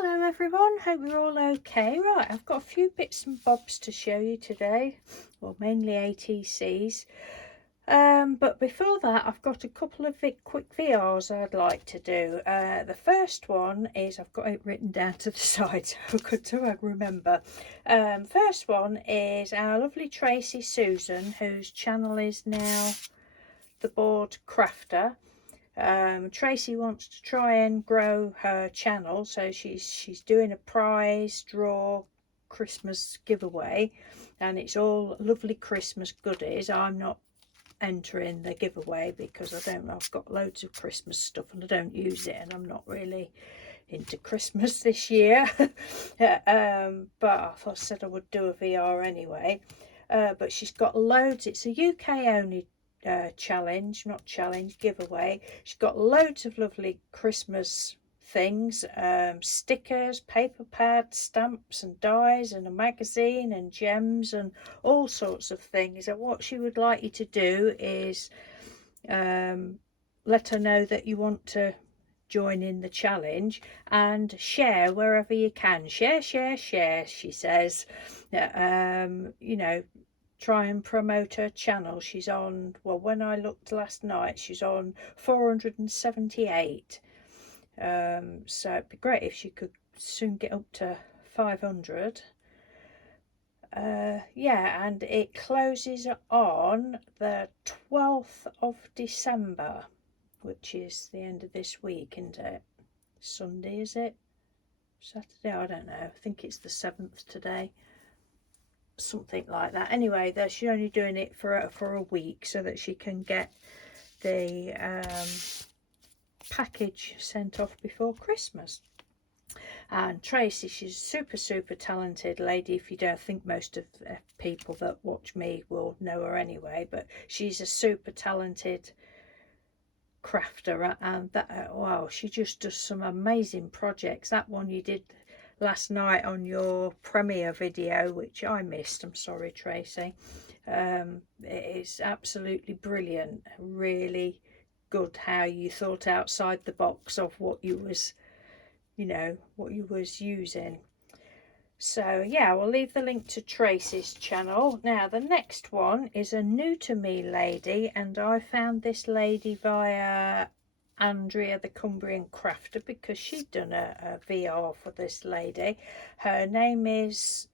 Hello everyone, hope you're all okay. Right, I've got a few bits and bobs to show you today, well mainly ATCs. But before that I've got a couple of quick VRs I'd like to do. The first one is, I've got it written down to the side so I can remember. First one is our lovely Tracy Susan, whose channel is now The Bored Crafter. Tracy wants to try and grow her channel, so she's doing a prize draw Christmas giveaway, and it's all lovely Christmas goodies. I'm not entering the giveaway because I've got loads of Christmas stuff and I don't use it, and I'm not really into Christmas this year. But I said I would do a VR anyway. But she's got loads. It's a UK only giveaway. She's got loads of lovely Christmas things, stickers, paper pads, stamps and dies, and a magazine and gems and all sorts of things. And what she would like you to do is let her know that you want to join in the challenge and share wherever you can. Share, she says. You know, try and promote her channel. She's on, well, when I looked last night, she's on 478. So it'd be great if she could soon get up to 500. Yeah, and it closes on the 12th of December, which is the end of this week, isn't it? Sunday, is it? Saturday? I don't know. I think it's the 7th today. Something like that. Anyway, she's only doing it for a week so that she can get the package sent off before Christmas. And Tracy, she's a super talented lady. If you don't, think most of the people that watch me will know her anyway, but she's a super talented crafter, and that wow, she just does some amazing projects. That one you did last night on your premiere video, which I missed, I'm sorry Tracy, it is absolutely brilliant. Really good how you thought outside the box of what you was, you know, what you was using. So yeah, we'll leave the link to Tracy's channel. Now the next one is a new to me lady, and I found this lady via Andrea the Cumbrian Crafter because she'd done a VR for this lady. Her name is,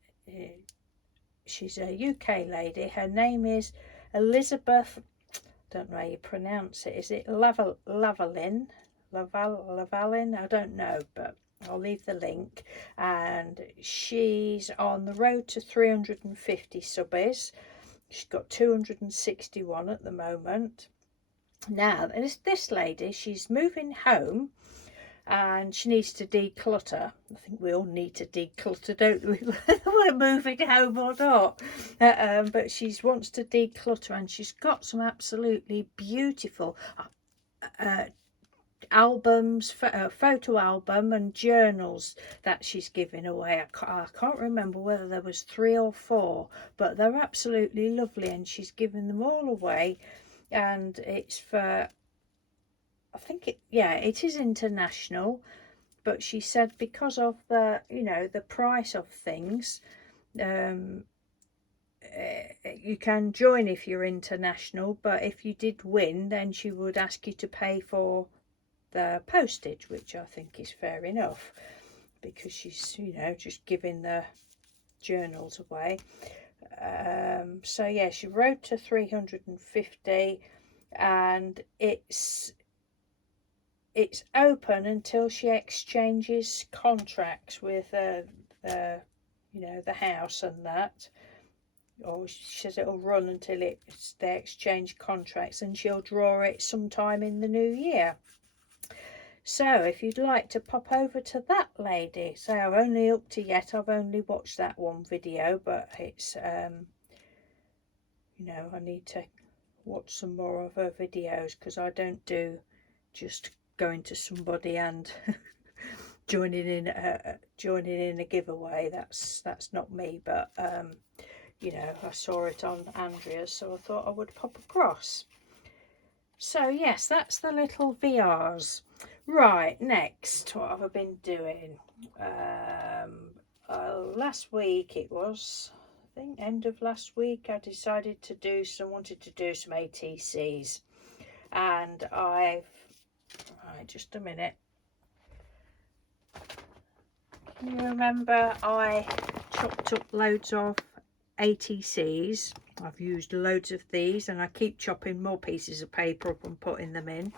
she's a UK lady. Her name is Elizabeth, don't know how you pronounce it. Is it Lavalin? I don't know, but I'll leave the link. And she's on the road to 350 subbies. She's got 261 at the moment. Now this lady, she's moving home and she needs to declutter. I think we all need to declutter, don't we, whether we're moving home or not. But she wants to declutter, and she's got some absolutely beautiful albums, photo album and journals that she's giving away. I can't remember whether there was 3 or 4, but they're absolutely lovely, and she's giving them all away. And it's for, I think it is international, but she said because of the, you know, the price of things, you can join if you're international, but if you did win, then she would ask you to pay for the postage, which I think is fair enough because she's, you know, just giving the journals away. So yeah, she wrote to 350, and it's open until she exchanges contracts with the you know, the house and that, or she says it'll run until they exchange contracts, and she'll draw it sometime in the new year. So if you'd like to pop over to that lady, so I've only up to yet, I've only watched that one video, but it's you know, I need to watch some more of her videos because I don't do just going to somebody and joining in a giveaway. That's not me, but you know, I saw it on Andrea's, so I thought I would pop across. So yes, that's the little VRs. Right, next, what have I been doing? Last week it was, I think end of last week, I decided to wanted to do some ATCs. And right, just a minute. Can you remember I chopped up loads of ATCs? I've used loads of these, and I keep chopping more pieces of paper up and putting them in.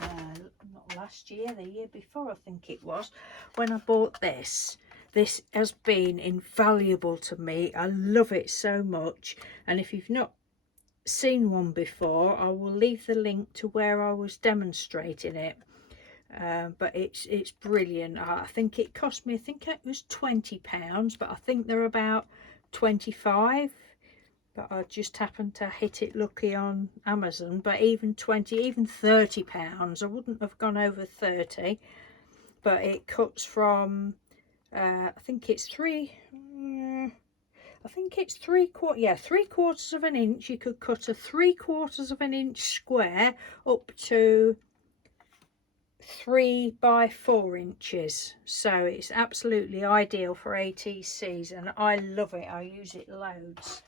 Not last year, the year before I think it was, when I bought this. This has been invaluable to me. I love it so much, and if you've not seen one before, I will leave the link to where I was demonstrating it. But it's brilliant. I think it cost me, I think it was £20, but I think they're about 25. But I just happened to hit it lucky on Amazon. But even 20, even £30, I wouldn't have gone over 30. But it cuts from I think it's three quarters, yeah, 3/4 of an inch. You could cut a 3/4 of an inch square up to 3 by 4 inches. So it's absolutely ideal for ATCs, and I love it. I use it loads.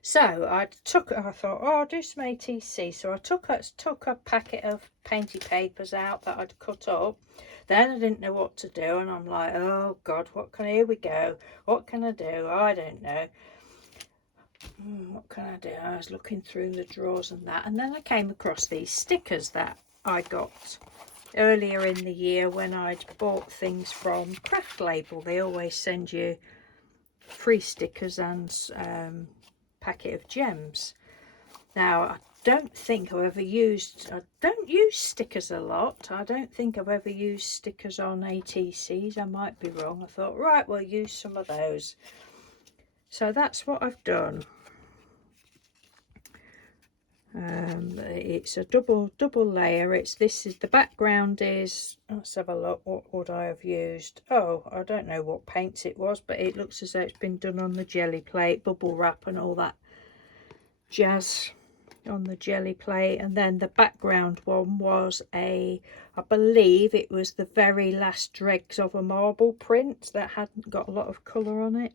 So I thought, oh, I'll do some ATC. So I took a packet of Painty papers out that I'd cut up. Then I didn't know what to do, and I'm like, oh God, here we go. What can I do? I don't know. What can I do? I was looking through the drawers and that, and then I came across these stickers that I got earlier in the year when I'd bought things from Craft Label. They always send you free stickers and packet of gems. Now, I don't use stickers a lot. I don't think I've ever used stickers on ATCs. I might be wrong. I thought, right, we'll use some of those. So that's what I've done. It's a double layer. The background is, let's have a look, what would I have used? Oh, I don't know what paints it was, but it looks as though it's been done on the jelly plate, bubble wrap and all that jazz on the jelly plate. And then the background one was I believe it was the very last dregs of a marble print that hadn't got a lot of colour on it.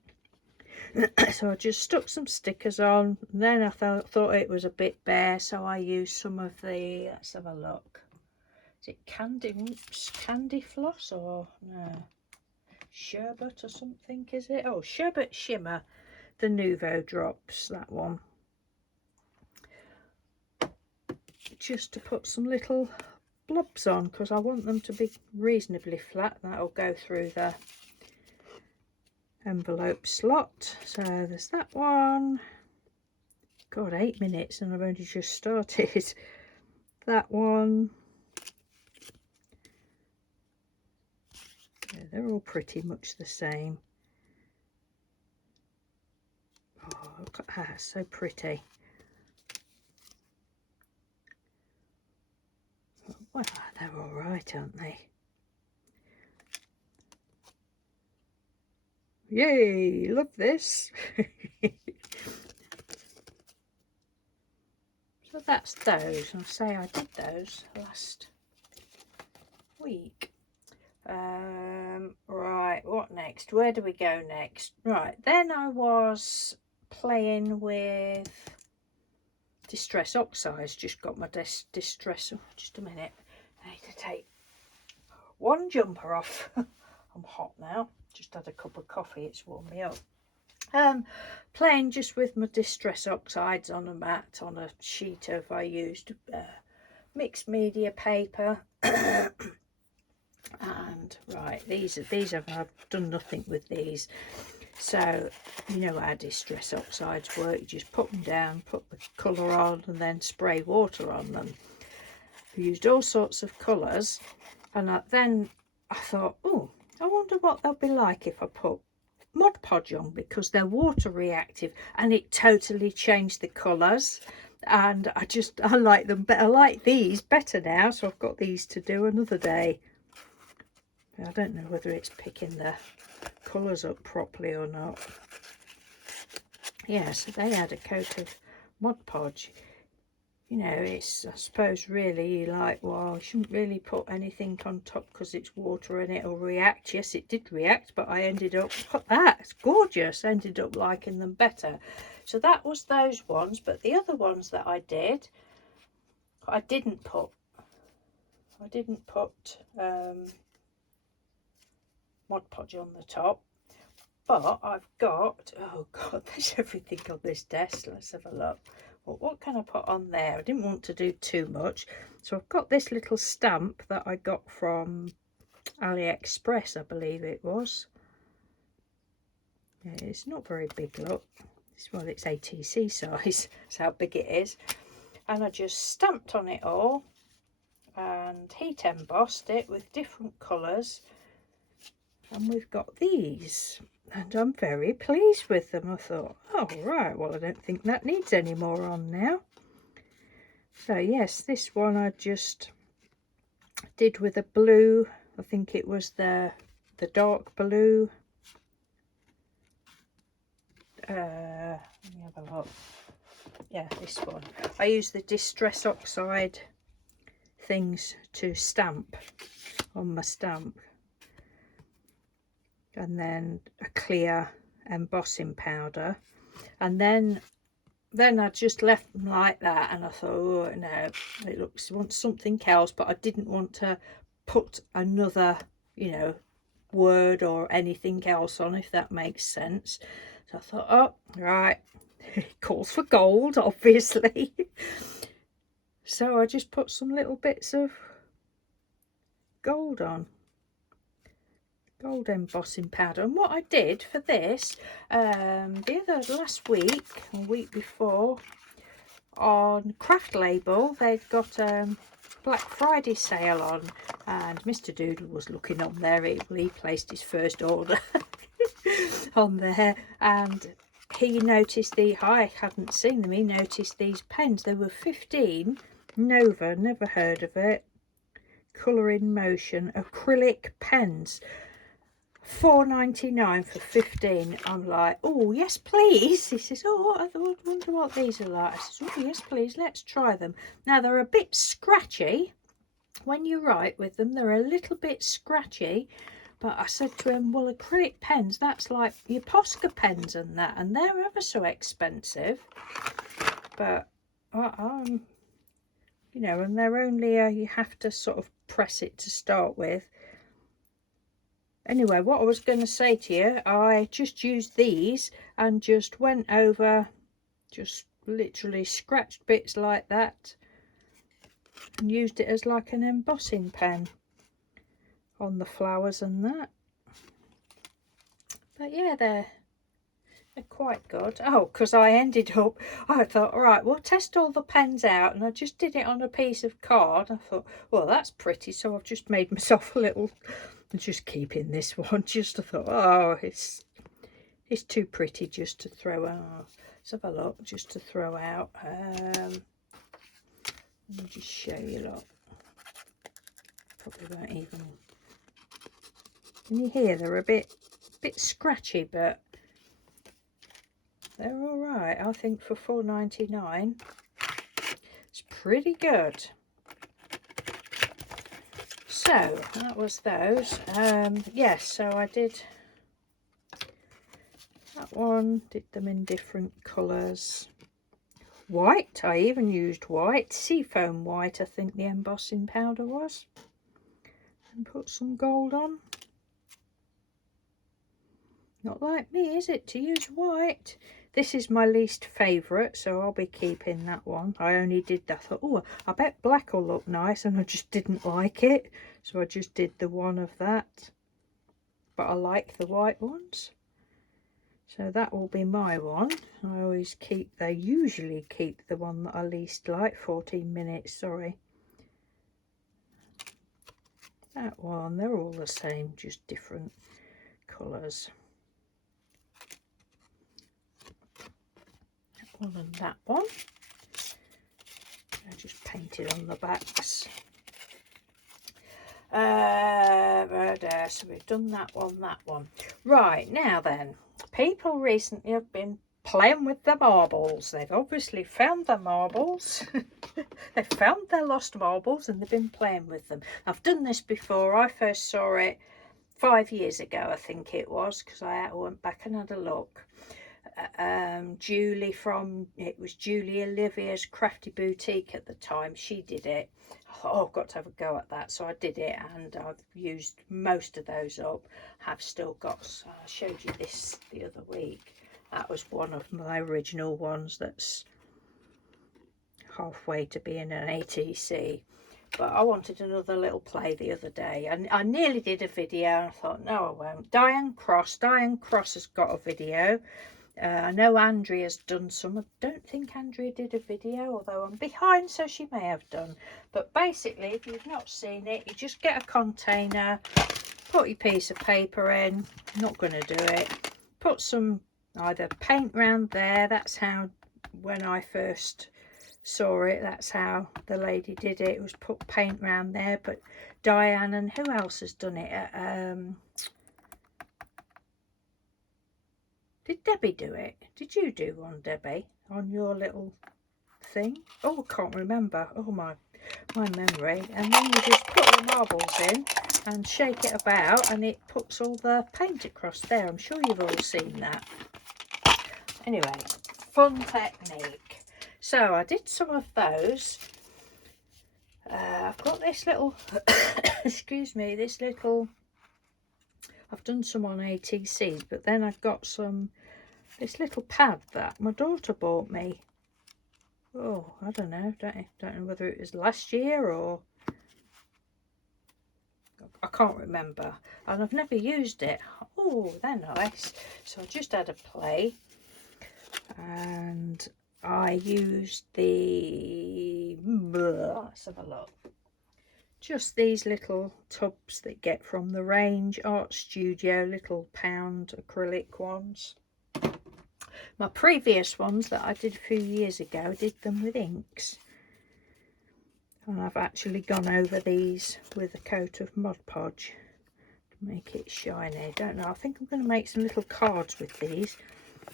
So I just stuck some stickers on, and then I thought it was a bit bare, so I used some of the, let's have a look, is it candy floss, or no, sherbet or something, is it? Oh, sherbet shimmer, the Nouveau drops, that one, just to put some little blobs on, because I want them to be reasonably flat. That'll go through the envelope slot. So there's that one. God, 8 minutes and I've only just started. That one. Yeah, they're all pretty much the same. Oh, look at that, so pretty. Well, they're all right, aren't they? Yay, love this. So that's those. I'll say I did those last week. Right, what next? Where do we go next? Right, then I was playing with Distress Oxides. Just got my Distress, just a minute, I need to take one jumper off. I'm hot now, just had a cup of coffee, it's warmed me up. Playing just with my Distress Oxides on a mat, on a sheet of, I used mixed media paper. And right, these I've done nothing with these. So you know how Distress Oxides work, you just put them down, put the colour on, and then spray water on them. I used all sorts of colours, and then I thought, oh, I wonder what they'll be like if I put Mod Podge on, because they're water reactive, and it totally changed the colours. And I like them better. I like these better now, so I've got these to do another day. I don't know whether it's picking the colours up properly or not. Yeah, so they had a coat of Mod Podge. you know, it's, I suppose really like, well, I shouldn't really put anything on top because it's water and it'll react. Yes, it did react, but I ended up, look at that, it's gorgeous, ended up liking them better. So that was those ones, but the other ones that I didn't put Mod Podge on the top. But I've got, oh god, there's everything on this desk. Let's have a look. Well, what can I put on there? I didn't want to do too much. So I've got this little stamp that I got from AliExpress, I believe it was. Yeah, it's not very big, look. Well, it's ATC size. That's how big it is. And I just stamped on it all and heat embossed it with different colours. And we've got these. And I'm very pleased with them. I thought, oh right, well I don't think that needs any more on now. So yes, this one I just did with a blue. I think it was the dark blue. Let me have a look. Yeah, this one. I use the Distress Oxide things to stamp on my stamp. And then a clear embossing powder, and then I just left them like that, and I thought, oh no, it wants something else, but I didn't want to put another, you know, word or anything else on, if that makes sense. So I thought, oh right, it calls for gold, obviously. So I just put some little bits of gold on. Gold embossing powder. And what I did for this, last week or week before, on Craft Label, they'd got Black Friday sale on, and Mr. Doodle was looking on there. He placed his first order on there, and he noticed I hadn't seen them, he noticed these pens. They were 15 Nova, never heard of it, Colour in Motion acrylic pens. £4.99 for 15. I'm like, oh yes please. He says, oh, I wonder what these are like. I says, oh yes please, let's try them. Now they're a bit scratchy when you write with them. They're a little bit scratchy, but I said to him, well, acrylic pens, that's like your Posca pens and that, and they're ever so expensive. But you know, and they're only you have to sort of press it to start with. Anyway, what I was going to say to you, I just used these and just went over, just literally scratched bits like that and used it as like an embossing pen on the flowers and that. But yeah, they're quite good. Oh, because I thought, all right, we'll test all the pens out, and I just did it on a piece of card. I thought, well, that's pretty, so I've just made myself a little, just keeping this one. Just I thought, oh, it's too pretty just to throw out. Let's have a look, just to throw out. Let me just show you, look. Probably won't even. Can you hear they're a bit scratchy, but they're all right. I think for £4.99, it's pretty good. So that was those. Yes, so I did that one. Did them in different colours. White. I even used white, seafoam white. I think the embossing powder was. And put some gold on. Not like me, is it, to use white? This is my least favourite, so I'll be keeping that one. I only did that. I thought, oh, I bet black will look nice, and I just didn't like it. So I just did the one of that. But I like the white ones. So that will be my one. They usually keep the one that I least like, 14 minutes, sorry. That one, they're all the same, just different colours. And that one I just painted on the backs. So we've done that one. Right, now then, people recently have been playing with the marbles. They've obviously found the marbles They've found their lost marbles and they've been playing with them. I've done this before. I first saw it 5 years ago, I think it was, because I went back and had a look. It was Julie Olivia's Crafty Boutique at the time. She did it. I thought, oh, I've got to have a go at that. So I did it, and I've used most of those up. Have still got, I showed you this the other week. That was one of my original ones that's halfway to being an ATC. But I wanted another little play the other day, and I nearly did a video, and I thought, no, I won't. Diane Cross has got a video. I know Andrea's done some. I don't think Andrea did a video, although I'm behind, so she may have done. But basically, if you've not seen it, you just get a container, put your piece of paper in. I'm not going to do it. Put some either paint round there. That's how, when I first saw it, that's how the lady did it. It was put paint round there. But Diane, and who else has done it? Did Debbie do it? Did you do one, Debbie, on your little thing? Oh, I can't remember. Oh, my memory. And then you just put the marbles in and shake it about, and it puts all the paint across there. I'm sure you've all seen that. Anyway, fun technique. So I did some of those. I've got this little, excuse me, this little, I've done some on ATCs, but then I've got this little pad that my daughter bought me. Oh, I don't know. Don't know whether it was last year or I can't remember. And I've never used it. Oh, they're nice. So I just had a play, and I used let's have a look. Just these little tubs that get from the Range Art Studio, little pound acrylic ones. My previous ones that I did a few years ago, I did them with inks. And I've actually gone over these with a coat of Mod Podge to make it shiny. Don't know, I think I'm going to make some little cards with these.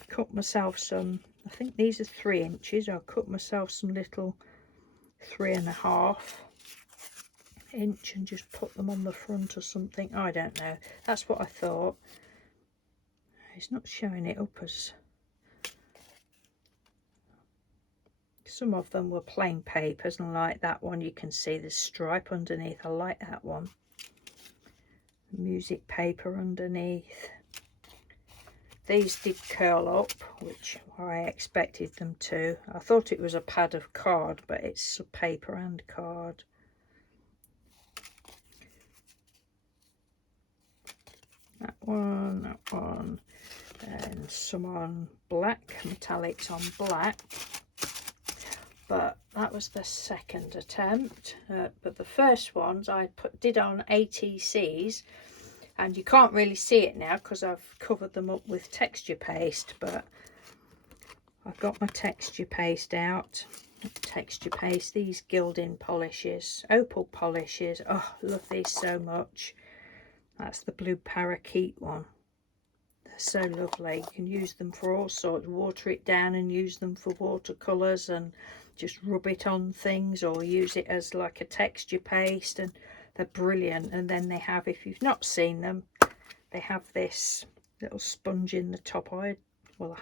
Cut myself some, I think these are 3 inches. I'll cut myself some little 3.5 inch and just put them on the front or something. I don't know. That's what I thought. It's not showing it up as... Some of them were plain papers, and like that one you can see the stripe underneath. I like that one. Music paper underneath. These did curl up, which I expected them to. I thought it was a pad of card, but it's paper and card. That one, and some on black, metallics on black. But that was the second attempt. But the first ones I did on ATCs, and you can't really see it now because I've covered them up with texture paste. But I've got my texture paste out. Texture paste, these gilding polishes, opal polishes. Oh, love these so much. That's the blue parakeet one. They're so lovely. You can use them for all sorts. Water it down and use them for watercolours, and just rub it on things, or use it as like a texture paste, and they're brilliant. And then they have, if you've not seen them, they have this little sponge in the top. I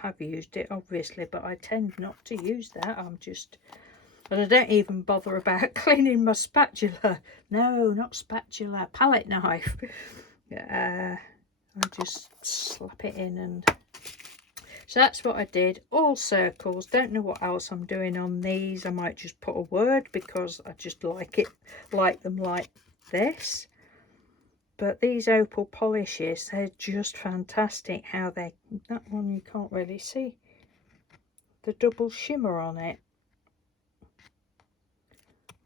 have used it obviously, but I tend not to use that. And I don't even bother about cleaning my spatula. No, not spatula, palette knife. I just slap it in, and so that's what I did. All circles. Don't know what else I'm doing on these. I might just put a word because I just like them like this. But these opal polishes, they're just fantastic. How that one you can't really see the double shimmer on it.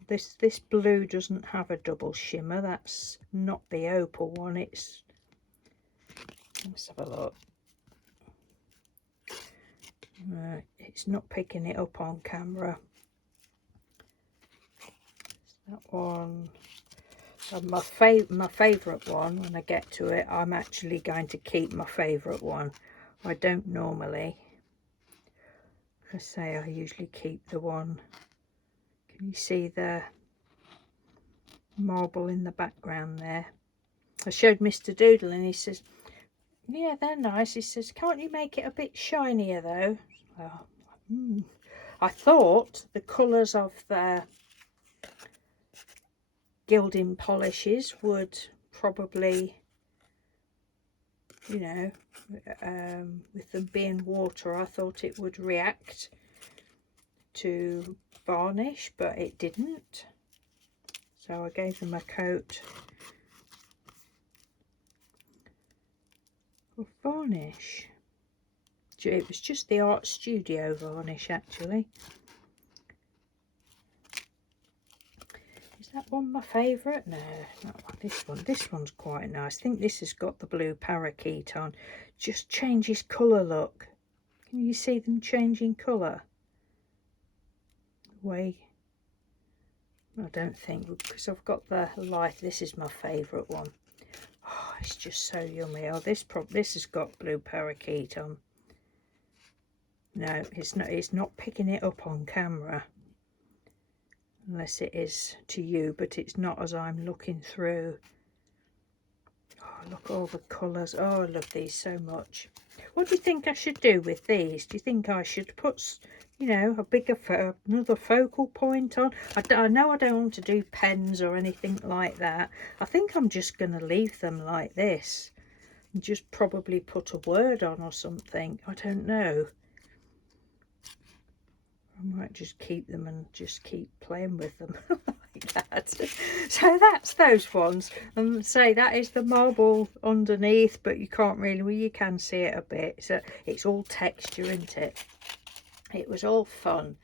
This blue doesn't have a double shimmer. That's not the opal one. Let's have a look. It's not picking it up on camera. That one. My favourite one, when I get to it, I'm actually going to keep my favourite one. I don't normally. I usually keep the one. You see the marble in the background there. I showed Mr. Doodle and he says, yeah, they're nice. He says, can't you make it a bit shinier though? Oh, I thought the colours of the gilding polishes would probably, you know, with them being water, I thought it would react to varnish, but it didn't. So I gave them a coat of varnish. It was just the Art Studio varnish actually. Is that one my favourite? No, not this one. This one's quite nice. I think this has got the blue parakeet on. Just changes colour, look. Can you see them changing colour? Way. I don't think, because I've got the light. This is my favourite one. Oh, it's just so yummy. Oh, this has got blue parakeet on. No, it's not. It's not picking it up on camera, unless it is to you, but it's not as I'm looking through. Oh, look at all the colours. Oh, I love these so much. What do you think I should do with these? Do you think I should put, you know, a bigger, another focal point on? I know I don't want to do pens or anything like that. I think I'm just going to leave them like this and just probably put a word on or something. I don't know. I might just keep them and just keep playing with them like that. So that's those ones. And say that is the marble underneath, but you can't really, well, you can see it a bit. So it's all texture, isn't it? It was all fun.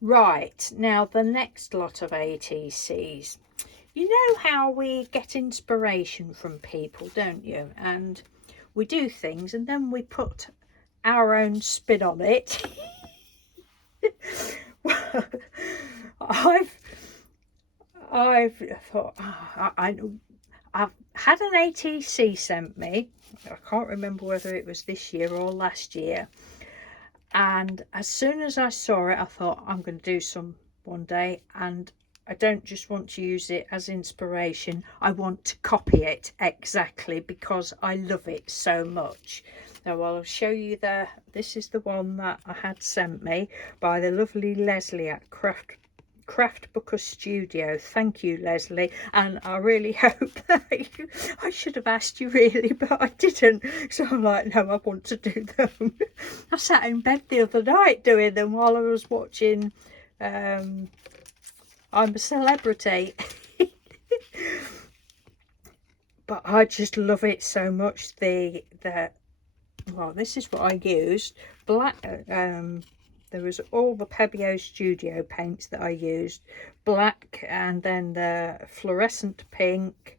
Right, now the next lot of ATCs. You know how we get inspiration from people, don't you? And we do things and then we put our own spin on it. Well, I've thought, I've had an ATC sent me. I can't remember whether it was this year or last year. And as soon as I saw it, I thought, I'm going to do some one day. And I don't just want to use it as inspiration. I want to copy it exactly because I love it so much. Now I'll show you this is the one that I had sent me by the lovely Leslie at Craft Booker Studio. Thank you, Leslie, and I really hope that I should have asked you really, but I didn't. So I'm like, no, I want to do them. I sat in bed the other night doing them while I was watching I'm a Celebrity. But I just love it so much. Well, this is what I used. Black. There was all the Pebeo Studio paints that I used. Black, and then the fluorescent pink.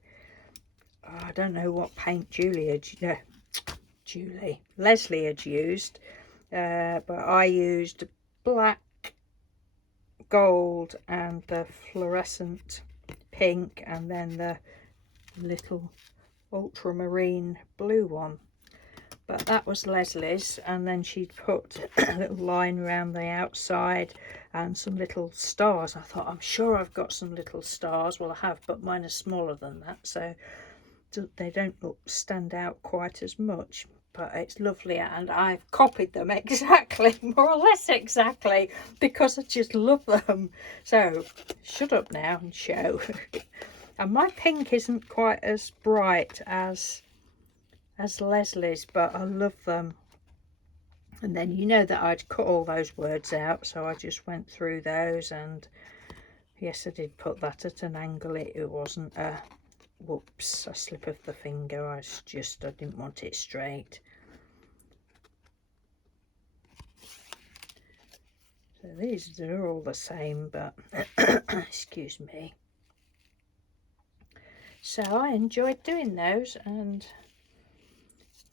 Oh, I don't know what paint Leslie had used. But I used black, gold, and the fluorescent pink, and then the little ultramarine blue one. But that was Leslie's, and then she'd put a little line around the outside and some little stars. I thought, I'm sure I've got some little stars. Well, I have, but mine are smaller than that, so they don't stand out quite as much. But it's lovely, and I've copied them exactly, more or less exactly, because I just love them. So shut up now and show. And my pink isn't quite as bright as Leslie's, but I love them. And then you know that I'd cut all those words out, so I just went through those, and yes, I did put that at an angle. It wasn't a whoops, a slip of the finger. I didn't want it straight. So these are all the same, but excuse me. So I enjoyed doing those, and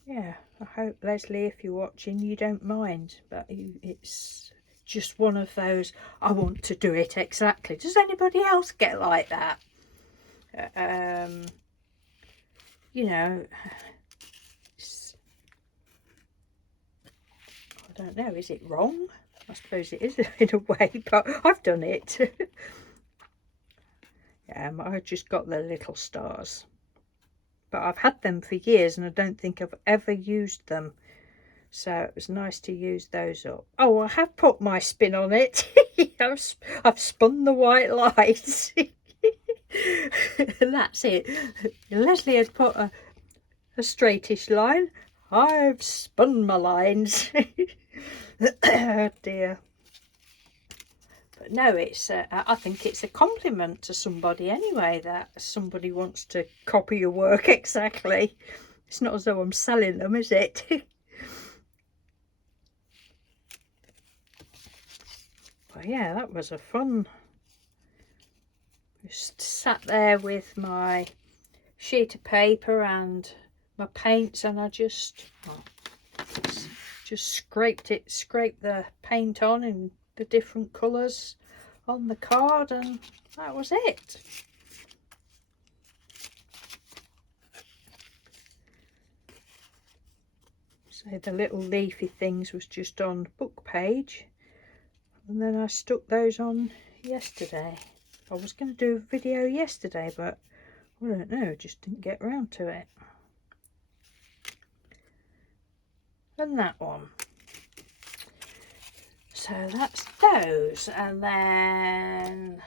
yeah, I hope, Leslie, if you're watching, you don't mind, but it's just one of those, I want to do it exactly. Does anybody else get like that? You know, I don't know, is it wrong? I suppose it is in a way, but I've done it. I just got the little stars, but I've had them for years and I don't think I've ever used them, so it was nice to use those up. Oh, I have put my spin on it. I've spun the white lines. And that's it. Leslie had put a straightish line. I've spun my lines. Oh dear. But no, it's I think it's a compliment to somebody anyway, that somebody wants to copy your work exactly. It's not as though I'm selling them, is it? Well, yeah, that was a fun. Just sat there with my sheet of paper and my paints, and I just scraped the paint on in the different colours on the card, and that was it. So the little leafy things was just on book page, and then I stuck those on yesterday. I was going to do a video yesterday, but I don't know, just didn't get around to it. And that one. So that's those, and then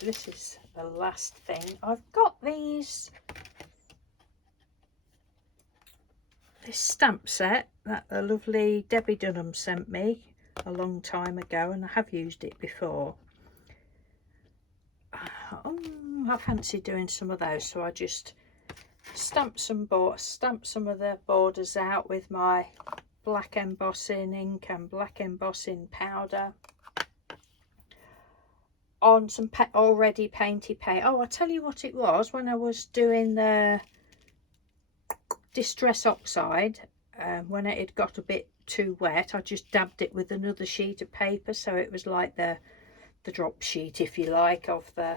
this is the last thing. I've got this stamp set that the lovely Debbie Dunham sent me a long time ago, and I have used it before. I fancy doing some of those, so I just stamped some of the borders out with my black embossing ink and black embossing powder on some already painty paint. Oh, I'll tell you what it was when I was doing the Distress Oxide. When it had got a bit too wet, I just dabbed it with another sheet of paper, so it was like the drop sheet, if you like, of the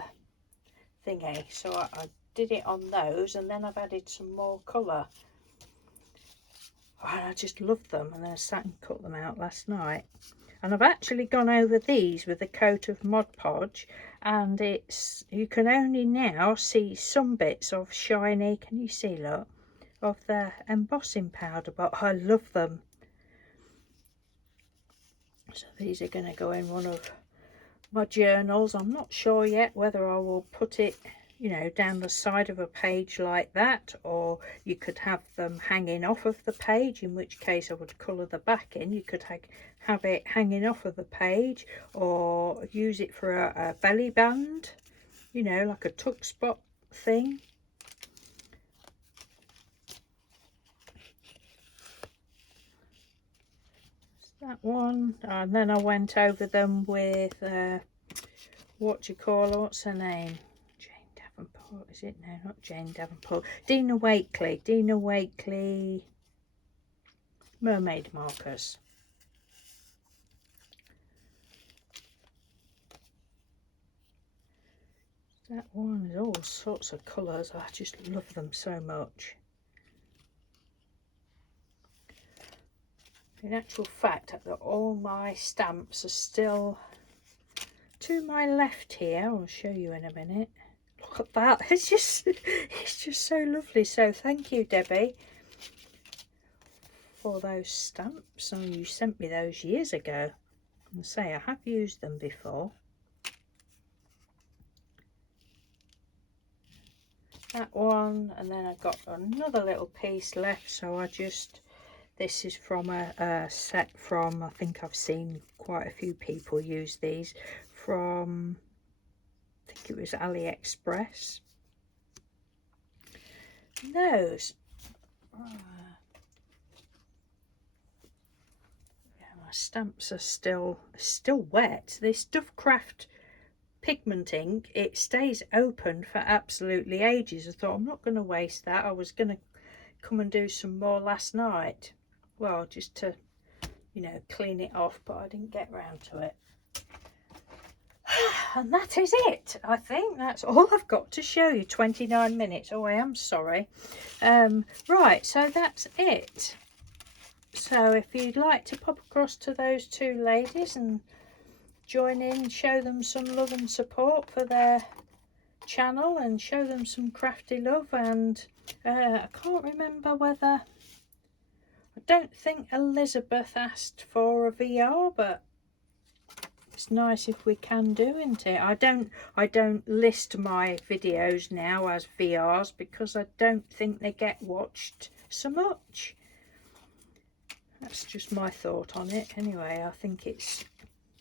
thingy. So I did it on those, and then I've added some more colour. And I just love them, and then I sat and cut them out last night. And I've actually gone over these with a coat of Mod Podge, and you can only now see some bits of shiny, can you see, look, of the embossing powder, but I love them. So these are going to go in one of my journals. I'm not sure yet whether I will put it, you know, down the side of a page like that, or you could have them hanging off of the page, in which case I would colour the back in. You could have it hanging off of the page, or use it for a belly band, you know, like a tuck spot thing. That one, and then I went over them with what's her name, Jane Davenport, is it? No, not Jane Davenport, Dina Wakely mermaid markers. That one is all sorts of colours. I just love them so much. In actual fact, all my stamps are still to my left here. I'll show you in a minute. Look at that. It's just so lovely. So thank you, Debbie, for those stamps. Oh, you sent me those years ago. And say I have used them before. That one, and then I've got another little piece left, so this is from a set from, I think I've seen quite a few people use these, from, I think it was AliExpress. Those, yeah, my stamps are still wet. This Duffcraft pigment ink, it stays open for absolutely ages. I thought, I'm not going to waste that. I was going to come and do some more last night, well, just to, you know, clean it off, but I didn't get round to it. And that is it. I think that's all I've got to show you. 29 minutes. Oh, I am sorry. Right, so that's it. So if you'd like to pop across to those two ladies and join in, show them some love and support for their channel and show them some crafty love. And I can't remember whether, I don't think Elizabeth asked for a VR, but it's nice if we can do, isn't it? I don't list my videos now as VRs because I don't think they get watched so much. That's just my thought on it. Anyway, I think it's,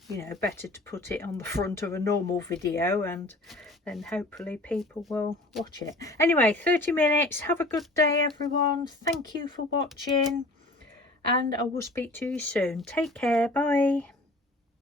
you know, better to put it on the front of a normal video, and then hopefully people will watch it. Anyway, 30 minutes. Have a good day, everyone. Thank you for watching, and I will speak to you soon. Take care. Bye.